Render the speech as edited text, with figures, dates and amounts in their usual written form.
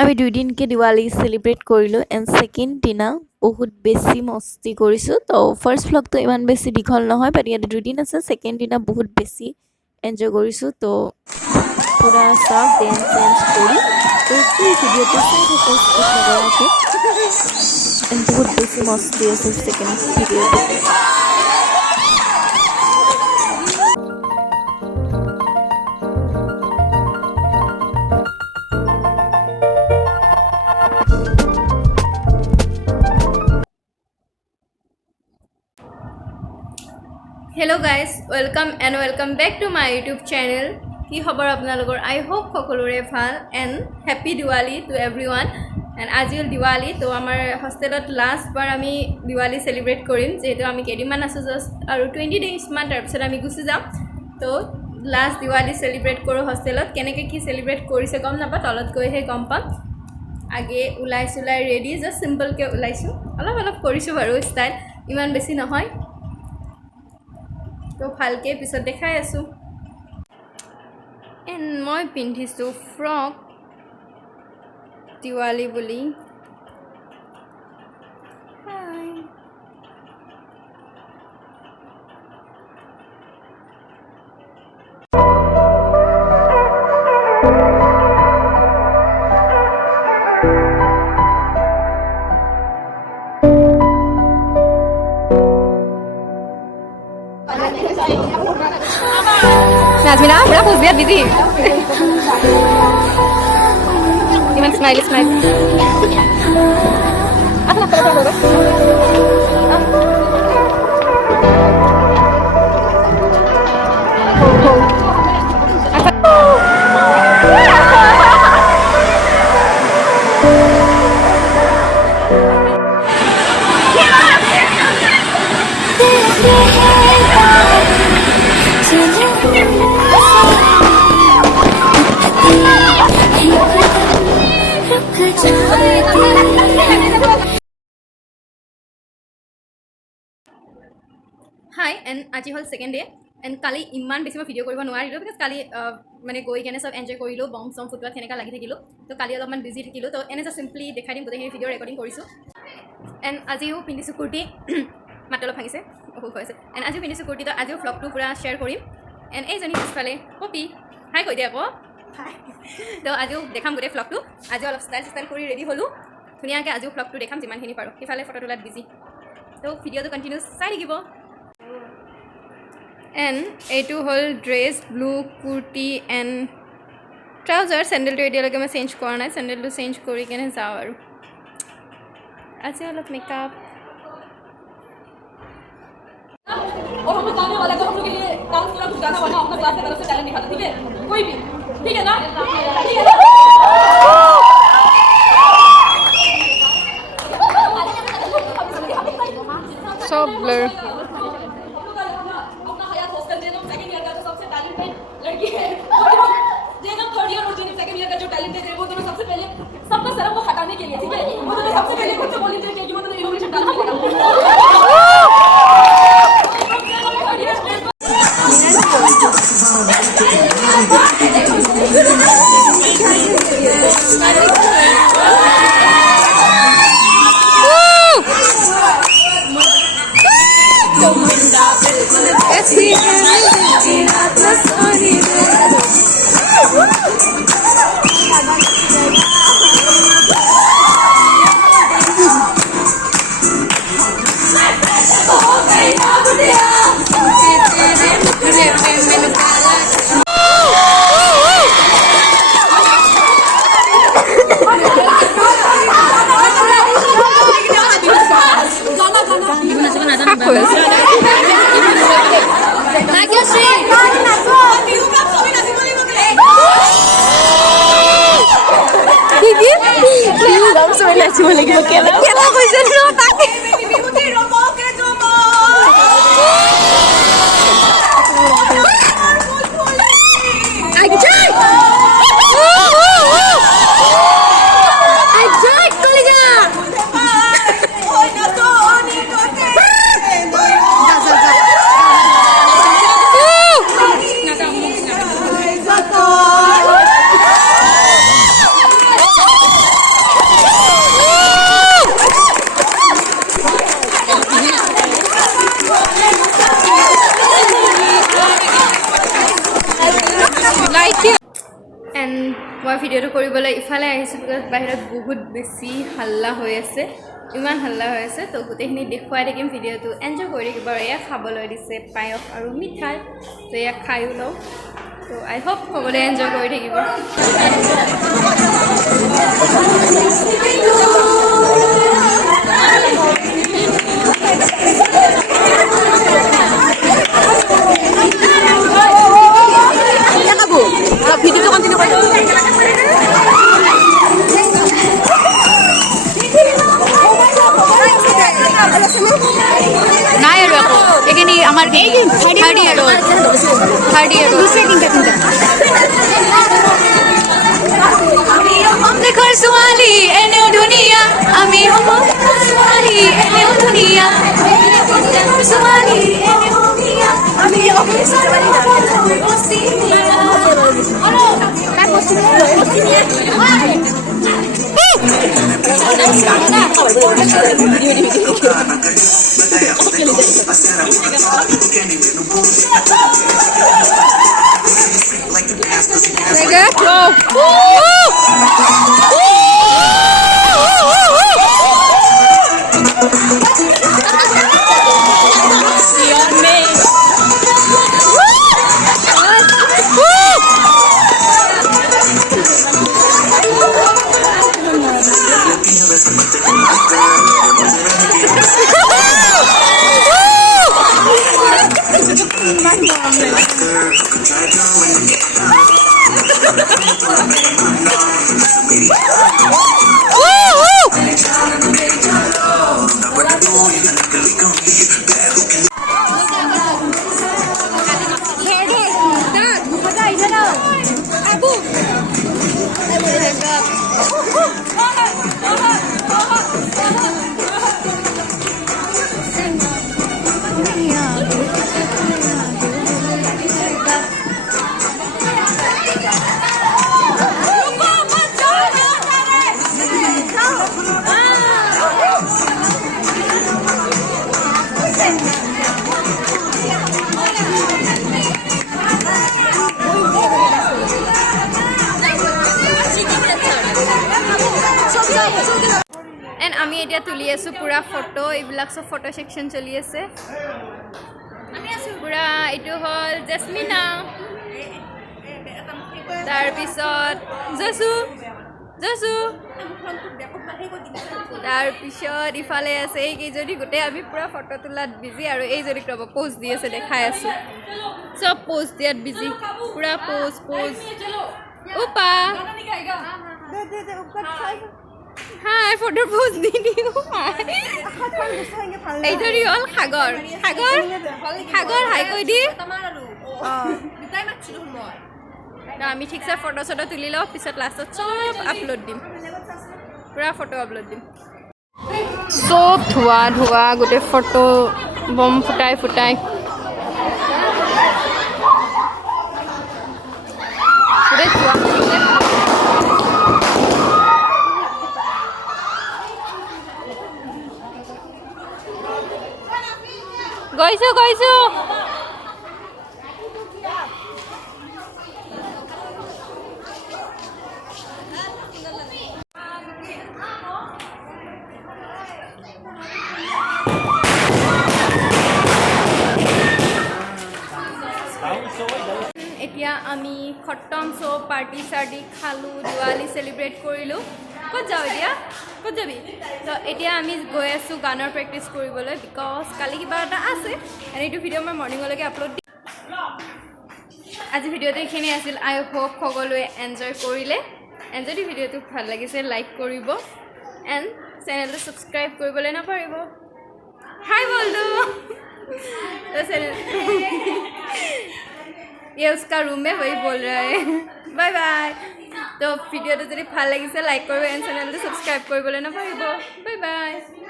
আমি 2 দিনকে দিৱালী সেলিব্ৰেট কৰিলোঁ এণ্ড ছেকেণ্ড দিনা বহুত বেছি মস্তি কৰিছোঁ। তো ফাৰ্ষ্ট ভ্লগটো ইমান বেছি দীঘল নহয়, বাট ইয়াতে 2 দিন আছে। ছেকেণ্ড দিনা বহুত বেছি এনজয় কৰিছোঁ। তো পুৰা চাওক ডেন্স চেন্স কৰি তো ফুল ভিডিঅ'টো চাই থাকক স্কিপ নকৰাকৈ। এণ্ড বহুত বেছি মস্তি আছে ছেকেণ্ড ভিডিঅ'টো। Hello guys, welcome back to my YouTube channel. কি খবৰ আপোনালোকৰ? I hope সকলোৰে ভাল and happy Diwali to everyone. And আজি হ'ল দিৱালী, তো আমাৰ হোষ্টেলত লাষ্ট বাৰ আমি দিৱালী সেলিব্ৰেট কৰিম, যেহেতু আমি কেইদিনমান আছোঁ জাষ্ট আৰু 20 days মান, তাৰপিছত আমি গুচি যাম। তো লাষ্ট দিৱালী সেলিব্ৰেট কৰোঁ হোষ্টেলত। কেনেকৈ কি সেলিব্ৰেট কৰিছে গম নাপাওঁ, তলত গৈহে গম পাম। আগে ওলাই ৰেডি, জাষ্ট চিম্পলকৈ ওলাইছোঁ, অলপ কৰিছোঁ বাৰু ষ্টাইল, ইমান বেছি নহয়। তো ভালকৈ পিছত দেখাই আছোঁ। এণ্ড মই পিন্ধিছোঁ ফ্ৰক দিৱালী বুলি। Nazmina, bra pose biar busy. Gimana smile. Apa nak terus dulu? Hi and আজি হ'ল ছেকেণ্ড ডে এণ্ড কালি ইমান বেছি মই ভিডিঅ' কৰিব নোৱাৰিলোঁ, বিকজ কালি মানে গৈ কেনে চব এনজয় কৰিলোঁ, বম চম ফুটোৱাত সেনেকুৱা লাগি থাকিলোঁ। তো কালি অলপমান বিজি থাকিলোঁ, তো এনে জাষ্ট চিম্পলি দেখাই দিম গোটেইখিনি ভিডিঅ' ৰেকৰ্ডিং কৰিছোঁ। এণ্ড আজিও পিন্ধিছোঁ কুৰ্তি, মাত্ৰ অলপ ভাঙিছে, অসুখ হৈছে। এণ্ড আজিও পিন্ধিছোঁ কুৰ্তি, তো আজিও ভ্লগটো পূৰা শ্বেয়াৰ কৰিম। এণ্ড এইজনী পিছফালে কপি হাই কৈ দিয়ে আকৌ। তো আজিও দেখাম গোটেই ভ্লগটো। আজিও অলপ ষ্টাইল কৰি ৰেডি হ'লোঁ ধুনীয়াকৈ। আজিও ভ্লগটো দেখাম যিমানখিনি পাৰোঁ, সিফালে ফটো তোলাত বিজি। তো ভিডিঅ'টো কণ্টিনিউ চাই থাকিব। এণ্ড এইটো হ'ল dress, blue kurti and trousers. চেণ্ডেলটো এতিয়ালৈকে মই চেঞ্জ কৰা নাই, চেণ্ডেলটো চেঞ্জ কৰি কেনে যাওঁ আৰু। আজি অলপ মেকআপ। और हम लोग गाने वाला तो हम लोग के लिए डांस पूरा कुछ गाना वाना अपना क्लास की तरफ से टैलेंट दिखाता, ठीक है? कोई भी, ठीक है ना? ठीक है ना? So blur. अपना हयात हॉस्टल जे लोग सेकंड ईयर का जो सबसे टैलेंटेड लड़की है, जे लोग थर्ड ईयर और जे सेकंड ईयर का जो टैलेंटेड है, वो दोनों सबसे पहले सबका शर्म को हटाने के लिए, ठीक है? वो दोनों सबसे पहले खुद से बोली चाहिए कि वो दोनों इनोवेशन डांस करेगा। ভিডিঅ'টো কৰিবলৈ ইফালে আহিছোঁ বিকজ বাহিৰত বহুত বেছি হাল্লা হৈ আছে ইমান হাল্লা হৈ আছে তো গোটেইখিনি দেখুৱাই থাকিম ভিডিঅ'টো এনজয় কৰি থাকিব আৰু এয়া খাবলৈ দিছে পায়স আৰু মিঠাই তো এয়া খায়ো লওঁ তো আই হোপ সকলোৱে এনজয় কৰি থাকিব ভিডিওটো কন্টিনিউ কৰি নাই আৰু একো এইখিনি আমাৰ থাৰ্ড ইয়েৰ দেশৰ ছোৱালী এনেও ধুনীয়া আমি হ'ব ছোৱালী এনেও ধুনীয়া ছোৱালী এনেও ধুনীয়া আমি এণ্ড আমি এতিয়া তুলি আছোঁ পূৰা ফটো এইবিলাক চব ফটো ছেকশ্যন চলি আছে আমি আছোঁ পূৰা এইটো হ'ল জেচমিনা তাৰপিছত জচু তাৰপিছত ইফালে আছে এইকেইজনী গোটেই আমি পূৰা ফটো তোলাত বিজি আৰু এইজনীক ৰ'ব প'জ দি আছে দেখাই আছোঁ চব প'জ দিয়াত বিজি পূৰা প'জ উপা হাই ফটোৰ প'জ দি দিওঁ এইজনী হ'ল সাগৰ হাই কৈ দি আমি ঠিকছে ফটো চটো তুলি লওঁ পিছত লাষ্টত চব আপলোড দিম পূৰা ফটো আপলোড দিম চব ধোৱা গোটেই ফটো বম ফুটাই গৈছোঁ এতিয়া আমি খতম চব পাৰ্টি চাৰ্টি খালোঁ দিৱালী চেলিব্ৰেট কৰিলোঁ ক'ত যাওঁ এতিয়া ক'ত যাবি তো এতিয়া আমি গৈ আছোঁ গানৰ প্ৰেক্টিচ কৰিবলৈ বিকজ কালি কিবা এটা আছে এণ্ড এইটো ভিডিঅ' মই মৰ্ণিঙলৈকে আপলোড দিম আজি ভিডিঅ'টো এইখিনি আছিল আই হোপ সকলোৱে এনজয় কৰিলে এণ্ড যদি ভিডিঅ'টো ভাল লাগিছে লাইক কৰিব এণ্ড চেনেলটো ছাবস্ক্ৰাইব কৰিবলৈ নাপাহৰিব হাই বলদো तो ये उसका रूम है वही बोल रहा है बाय बाय तो वीडियो तो जब ভাল লাগিছে लाइक करो एंड चैनल सब्सक्राइब कर बोले ना बाय बाय